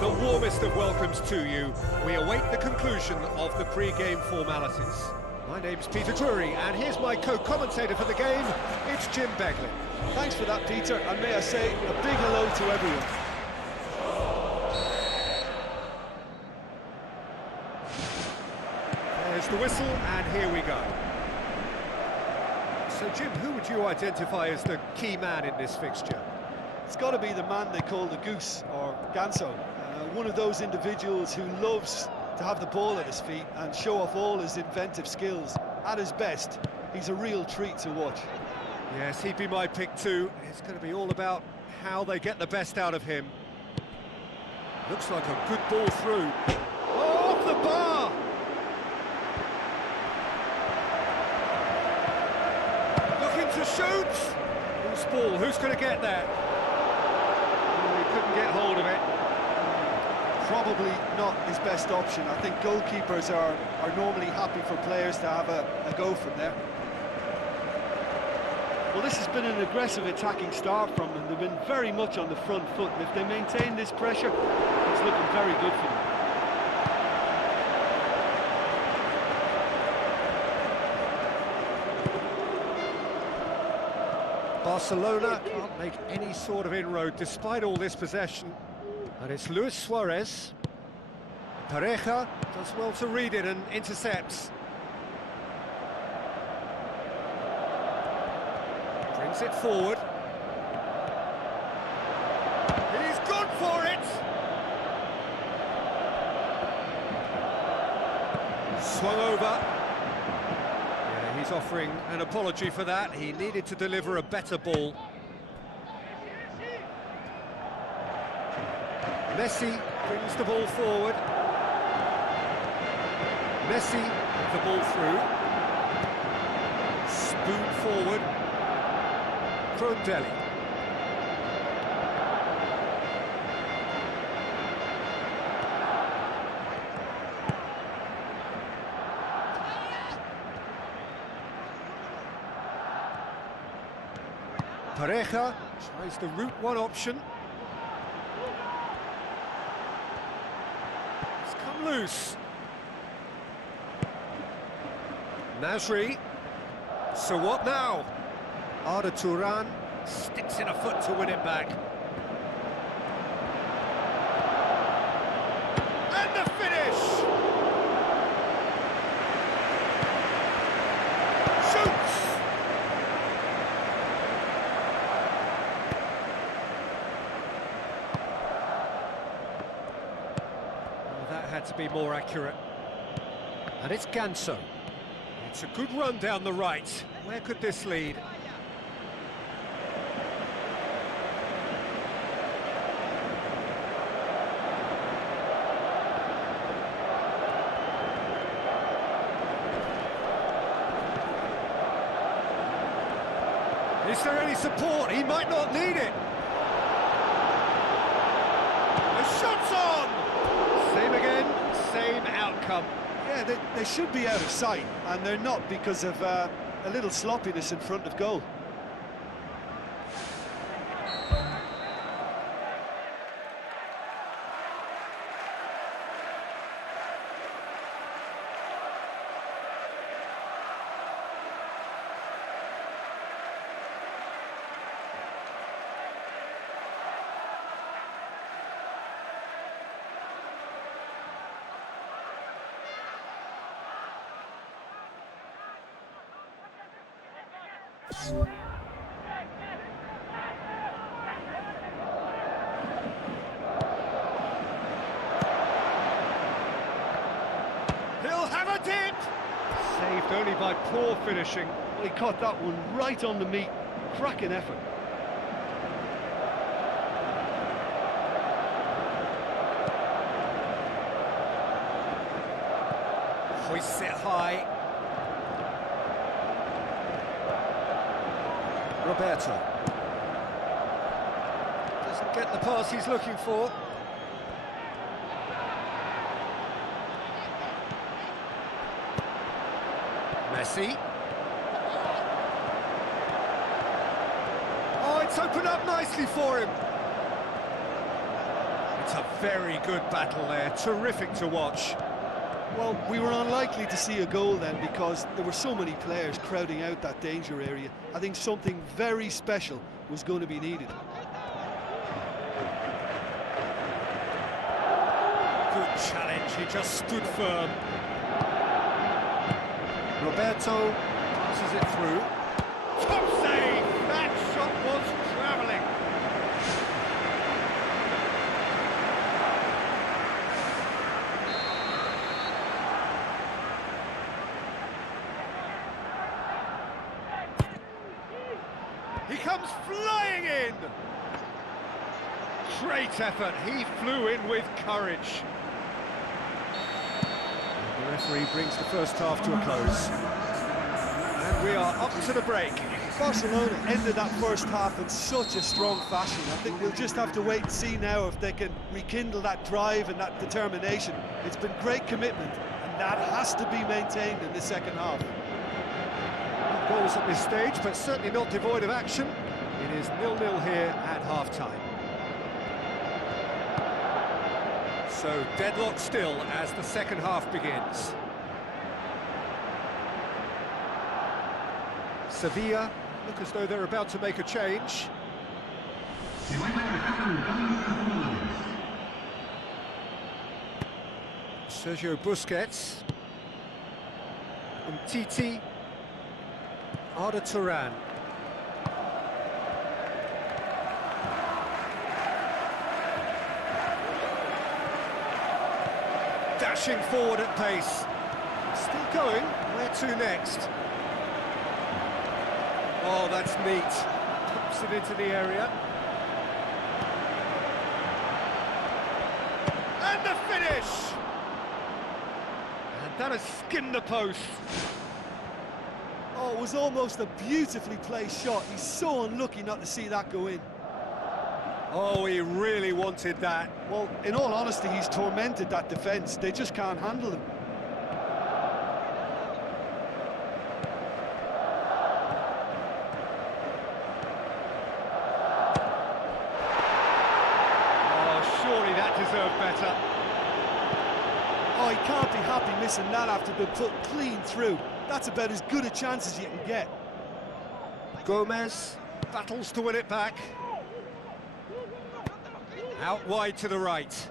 The warmest of welcomes to you. We await the conclusion of the pre-game formalities. My name's Peter Drury, and here's my co-commentator for the game, it's Jim Beglin. Thanks for that, Peter, and may I say a big hello to everyone. There's the whistle, and here we go. So, Jim, who would you identify as the key man in this fixture? It's got to be the man they call the Goose, or Ganso. One of those individuals who loves to have the ball at his feet and show off all his inventive skills. At his best, he's a real treat to watch. Yes, he'd be my pick too. It's going to be all about how they get the best out of him. Looks like a good ball through. Oh, off the bar! Looking to shoot! Who's ball? Who's going to get there? Oh, he couldn't get hold of it. Probably not his best option. I think goalkeepers are normally happy for players to have a go from there. Well, this has been an aggressive attacking start from them. They've been very much on the front foot, and if they maintain this pressure, it's looking very good for them. Barcelona can't make any sort of inroad despite all this possession. And it's Luis Suarez. Pareja does well to read it and intercepts. Brings it forward. He's gone for it! Swung over. Yeah, he's offering an apology for that. He needed to deliver a better ball. Messi brings the ball forward. Messi with the ball through. Spoon forward. Crondelli. Pareja tries the route one option. Loose. Nasri. So what now? Arda Turan sticks in a foot to win it back. And the finish! Shoots! Had to be more accurate. And it's Ganso. It's a good run down the right. Where could this lead? Is there any support? He might not need it. The shot's on! Same again, same outcome. Yeah, they should be out of sight, and they're not because of a little sloppiness in front of goal. He'll have a dip! Saved only by poor finishing. Well, he caught that one right on the meat. Cracking effort. Hoists it high. Roberto. Doesn't get the pass he's looking for. Messi. Oh, it's opened up nicely for him. It's a very good battle there, terrific to watch. Well, we were unlikely to see a goal then because there were so many players crowding out that danger area. I think something very special was going to be needed. Good challenge, he just stood firm. Roberto passes it through. Top save! That shot was travelling. He comes flying in! Great effort, he flew in with courage. The referee brings the first half to a close. And we are up to the break. Barcelona ended that first half in such a strong fashion. I think we'll just have to wait and see now if they can rekindle that drive and that determination. It's been great commitment, and that has to be maintained in the second half. Goals at this stage, but certainly not devoid of action. It is 0-0 here at half-time. So deadlock still as the second half begins. Sevilla look as though they're about to make a change. Sergio Busquets. Titi. Arda Turan. Dashing forward at pace. Still going. Where to next? Oh, that's neat. Pumps it into the area. And the finish! And that has skimmed the post. Oh, it was almost a beautifully placed shot. He's so unlucky not to see that go in. Oh, he really wanted that. Well, in all honesty, he's tormented that defence. They just can't handle him. Oh, surely that deserved better. Oh, he can't be happy missing that after being put clean through. That's about as good a chance as you can get. Gomez battles to win it back. Out wide to the right.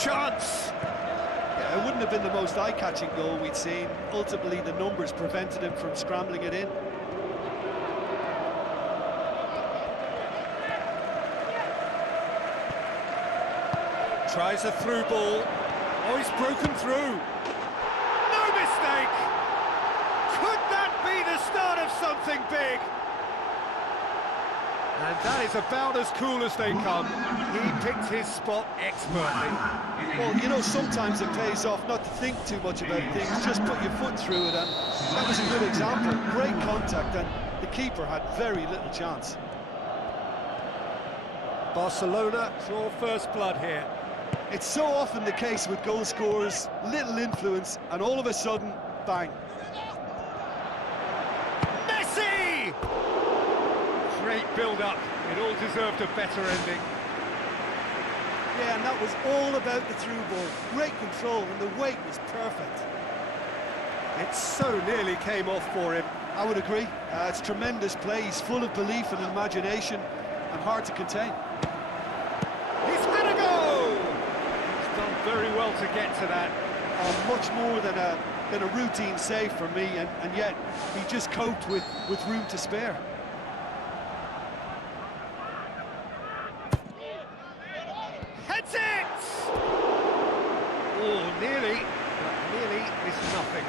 Chance! Yeah, it wouldn't have been the most eye-catching goal we'd seen. Ultimately, the numbers prevented him from scrambling it in. Tries a through ball. Oh, he's broken through. No mistake! Could that be the start of something big? And that is about as cool as they come. He picked his spot expertly. Well, you know, sometimes it pays off not to think too much about things, just put your foot through it, and that was a good example. Great contact, and the keeper had very little chance. Barcelona saw first blood here. It's so often the case with goal scorers, little influence, and all of a sudden, bang. Messi! Great build-up. It all deserved a better ending. Yeah, and that was all about the through ball. Great control, and the weight was perfect. It so nearly came off for him. I would agree. It's tremendous play. He's full of belief and imagination, and hard to contain. He's had a go! He's done very well to get to that. Much more than a been a routine save for me, and yet he just coped with room to spare. Heads it! Oh, nearly, but nearly is nothing.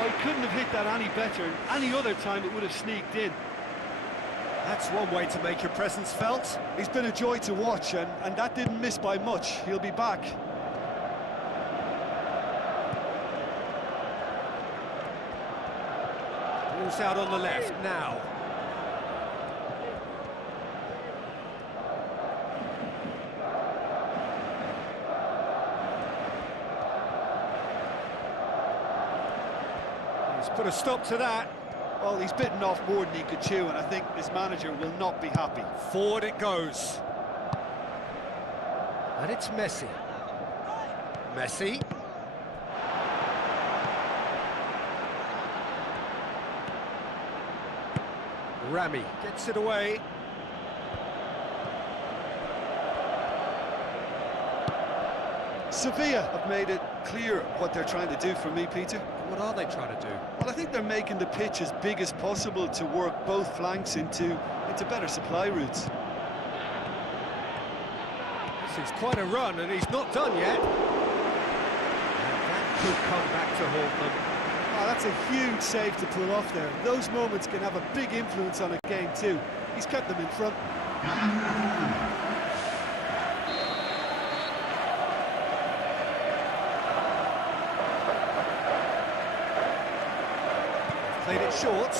Oh, he couldn't have hit that any better. Any other time it would have sneaked in. That's one way to make your presence felt. He's been a joy to watch, and that didn't miss by much. He'll be back. Ball's out on the left now. He's put a stop to that. Well, he's bitten off more than he could chew, and I think his manager will not be happy. Forward it goes. And it's Messi. Messi. Rami gets it away. Sevilla have made it clear what they're trying to do for me, Peter. What are they trying to do? Well, I think they're making the pitch as big as possible to work both flanks into better supply routes. This is quite a run, and he's not done yet. And that could come back to haunt them. Oh, that's a huge save to pull off there. Those moments can have a big influence on a game too. He's kept them in front. Played it short.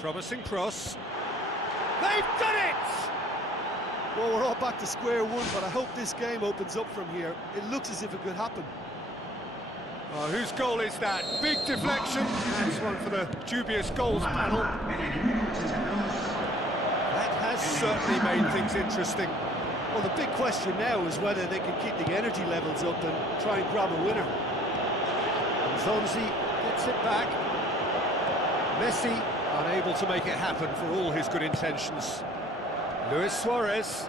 Promising cross. They've done it! Well, we're all back to square one, but I hope this game opens up from here. It looks as if it could happen. Oh, whose goal is that? Big deflection. That's one for the dubious goals panel. That has certainly made things interesting. Well, the big question now is whether they can keep the energy levels up and try and grab a winner. Zonzi gets it back. Messi unable to make it happen for all his good intentions. Luis Suarez.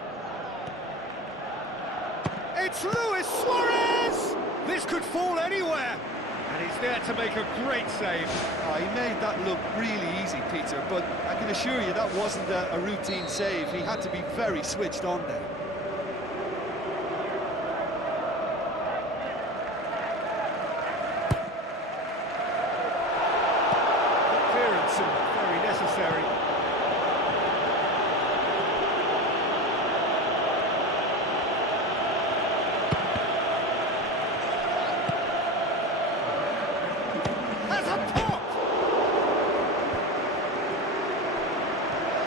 It's Luis Suarez! This could fall anywhere. And he's there to make a great save. Oh, he made that look really easy, Peter, but I can assure you that wasn't a routine save. He had to be very switched on there. Clearance and very necessary.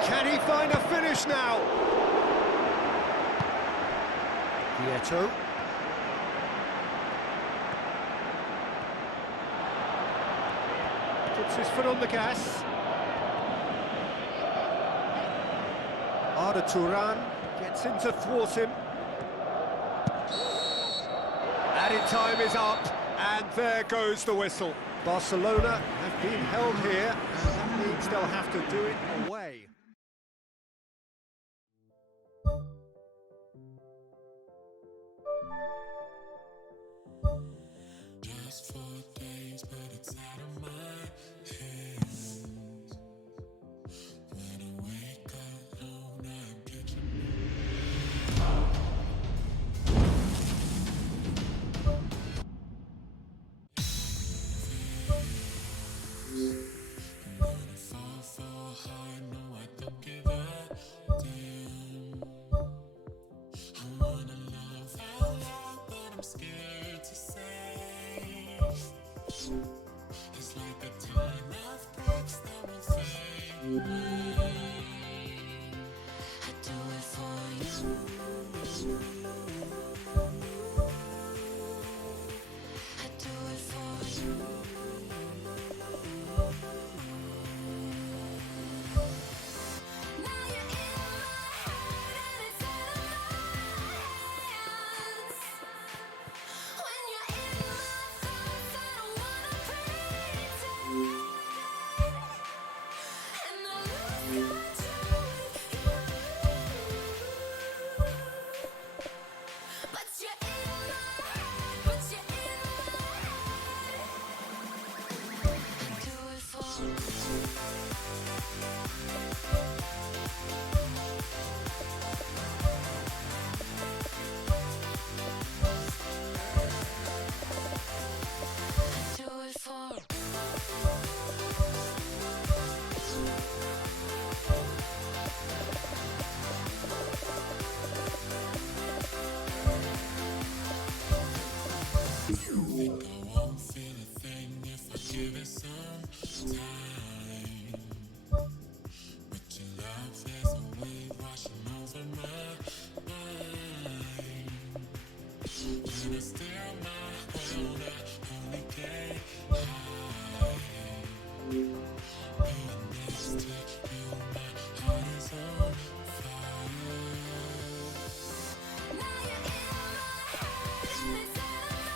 Can he find a finish now? Vieto. Puts his foot on the gas. Arda Turan gets in to thwart him. Added time is up, and there goes the whistle. Barcelona have been held here, and that means they'll have to do it away. Just 4 days, but it's out of my hands. When I wake up, oh, now I'm catching when I fall hard, no, I don't give a damn. I wanna love out loud, but I'm scared to say. It's like a time of breaks that will fade away. I do it for you. I do it for you. Now you're in my heart and it's out of my hands. When you're in my thoughts, I don't wanna give it some time. But your love is a wave washing over my mind. When I steer my world, I only get high. Being next to you, my heart is on fire. Now you're in my head and it's out of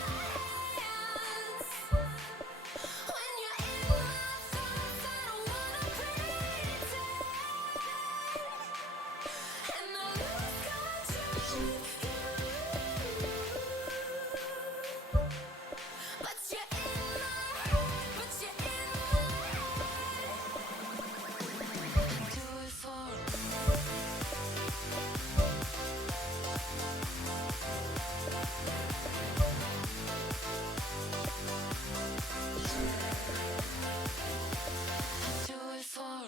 my hands. When you're in my thoughts, I don't wanna pretend, and I lose control. But you're in my head, but you're in my head. I do it for. Do it for.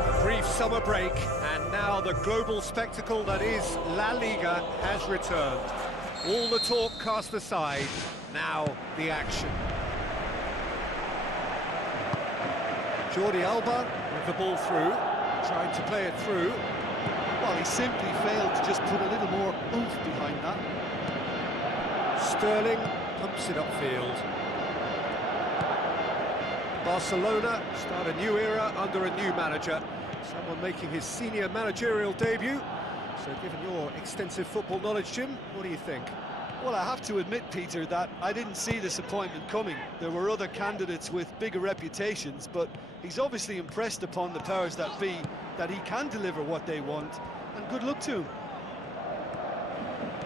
A brief summer break, and now the global spectacle that is La Liga has returned. All the talk cast aside, now the action. Jordi Alba with the ball through, trying to play it through. Well, he simply failed to just put a little more oomph behind that. Sterling pumps it upfield. Barcelona start a new era under a new manager, someone making his senior managerial debut. So given your extensive football knowledge, Jim, what do you think? Well, I have to admit, Peter, that I didn't see this appointment coming. There were other candidates with bigger reputations, but he's obviously impressed upon the powers that be that he can deliver what they want, and good luck to him.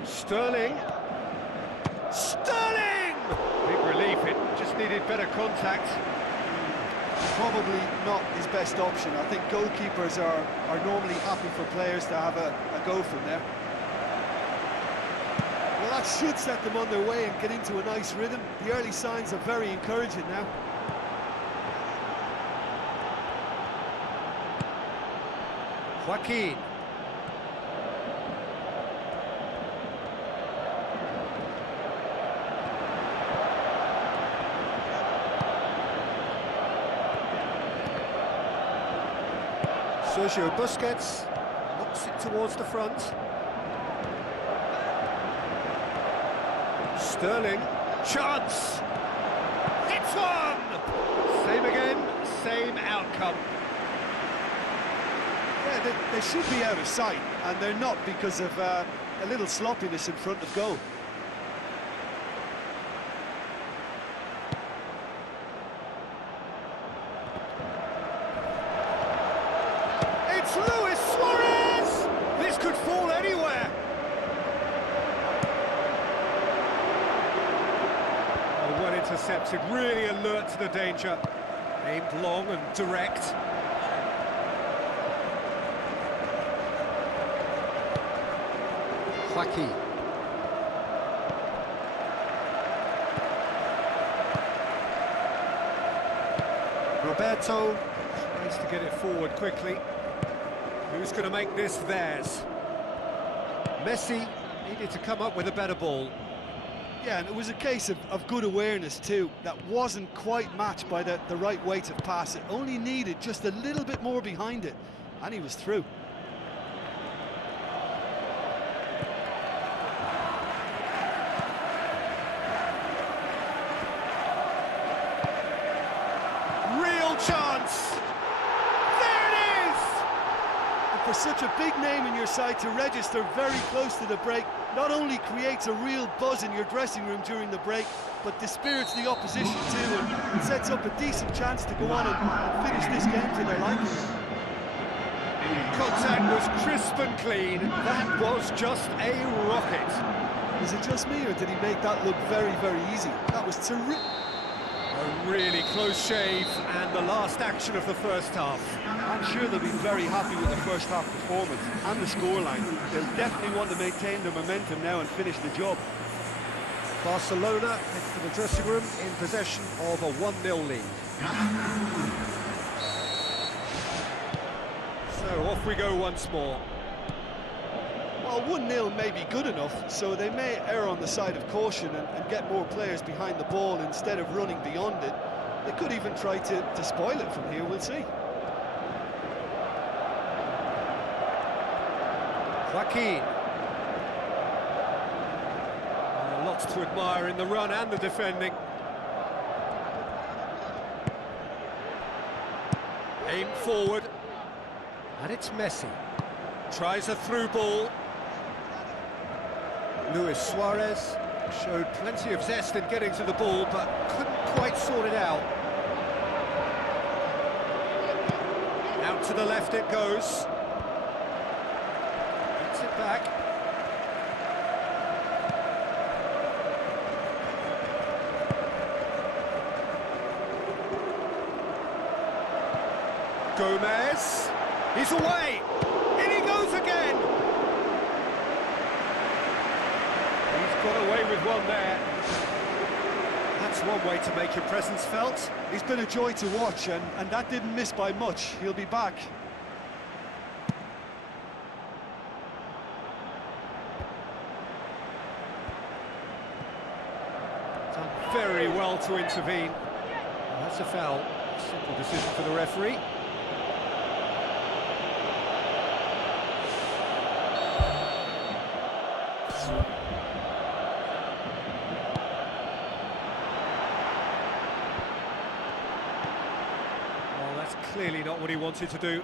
Sterling! Sterling! Big relief, it just needed better contact. Probably not his best option. I think goalkeepers are normally happy for players to have a go from there. Well, that should set them on their way and get into a nice rhythm. The early signs are very encouraging now. Joaquin. Sergio Busquets knocks it towards the front. Sterling, chance! Hits one! Same again, same outcome. Yeah, they should be out of sight, and they're not because of a little sloppiness in front of goal. It's Luis Suarez! This could fall anywhere. Oh, well intercepted, really alert to the danger. Aimed long and direct. Joaquin. Roberto tries to get it forward quickly. Who's going to make this theirs? Messi needed to come up with a better ball. Yeah, and it was a case of good awareness too. That wasn't quite matched by the right weight of pass. It only needed just a little bit more behind it, and he was through. Real chance! There it is! And for such a big name in your side to register very close to the break, not only creates a real buzz in your dressing room during the break, but dispirits the opposition too, and sets up a decent chance to go on and finish this game to their liking. Contact was crisp and clean. That was just a rocket. Is it just me, or did he make that look very, very easy? That was terrific. A really close shave, and the last action of the first half. I'm sure they'll be very happy with the first half performance and the scoreline. They'll definitely want to maintain their momentum now and finish the job. Barcelona head for the dressing room in possession of a 1-0 lead. So off we go once more. Well, 1-0 may be good enough, so they may err on the side of caution and get more players behind the ball instead of running beyond it. They could even try to spoil it from here, we'll see. Joaquin. Lots to admire in the run and the defending. Aim forward. And it's Messi. Tries a through ball. Luis Suarez showed plenty of zest in getting to the ball, but couldn't quite sort it out. Out to the left it goes. Gets it back. Gomez. He's away. In he goes again. He's got away with one there. That's one way to make your presence felt. He's been a joy to watch, and that didn't miss by much. He'll be back. Done very well to intervene. Well, that's a foul. Simple decision for the referee. Well, that's clearly not what he wanted to do.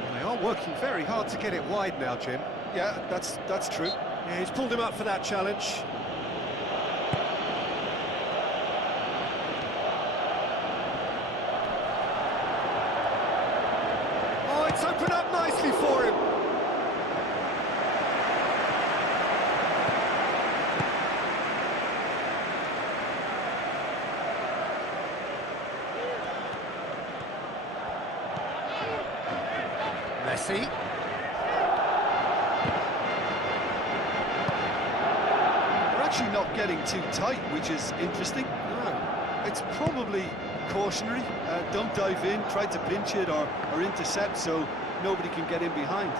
Well, they are working very hard to get it wide now, Jim. Yeah, that's true. Yeah, he's pulled him up for that challenge. Oh, it's opened up nicely for him. Messi. They're actually not getting too tight, which is interesting. No. It's probably cautionary. Don't dive in, try to pinch it or intercept so nobody can get in behind.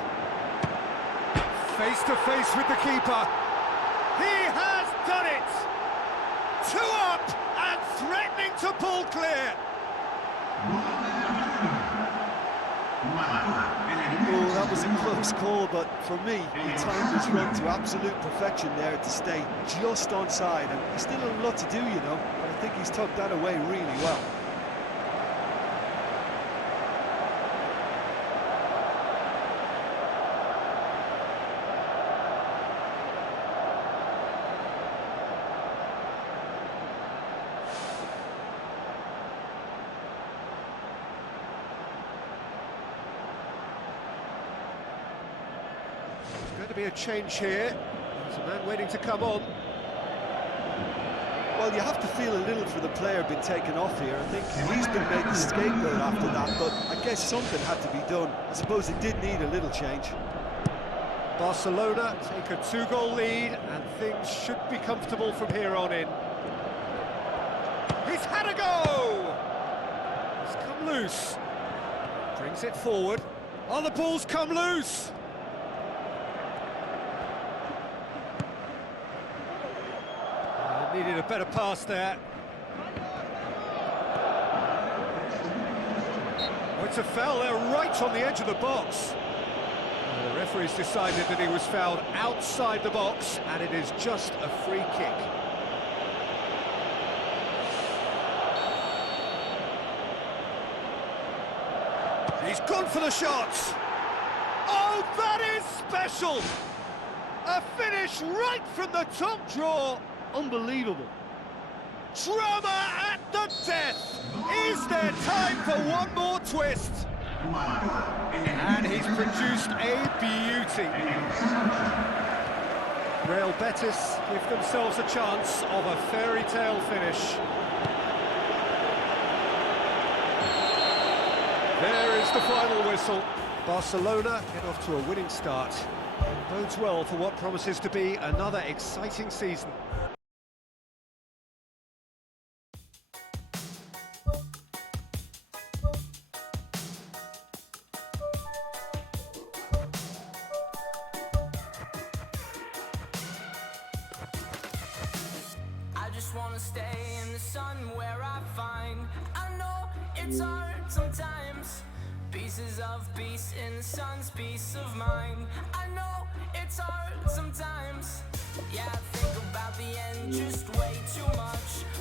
Face to face with the keeper. He has done it! 2 up and threatening to pull clear. Oh, that was a close call, but for me, the time was run to absolute perfection there to stay just onside. And there's still a lot to do, you know, but I think he's tucked that away really well. Going to be a change here. There's a man waiting to come on. Well, you have to feel a little for the player being taken off here. I think he's been made the scapegoat after that, but I guess something had to be done. I suppose it did need a little change. Barcelona take a 2-goal lead, and things should be comfortable from here on in. He's had a go! He's come loose. Brings it forward. Oh, the ball's come loose! Needed a better pass there. Oh, it's a foul there right on the edge of the box. The referee's decided that he was fouled outside the box, and it is just a free kick. He's gone for the shots. Oh, that is special! A finish right from the top draw. Unbelievable. Drama at the death. Is there time for one more twist? And he's produced a beauty. Real Betis give themselves a chance of a fairy tale finish. There is the final whistle. Barcelona get off to a winning start. Bodes well for what promises to be another exciting season. I just wanna stay in the sun where I find I know it's hard sometimes. Pieces of peace in the sun's peace of mind. I know it's hard sometimes. Yeah, I think about the end just way too much.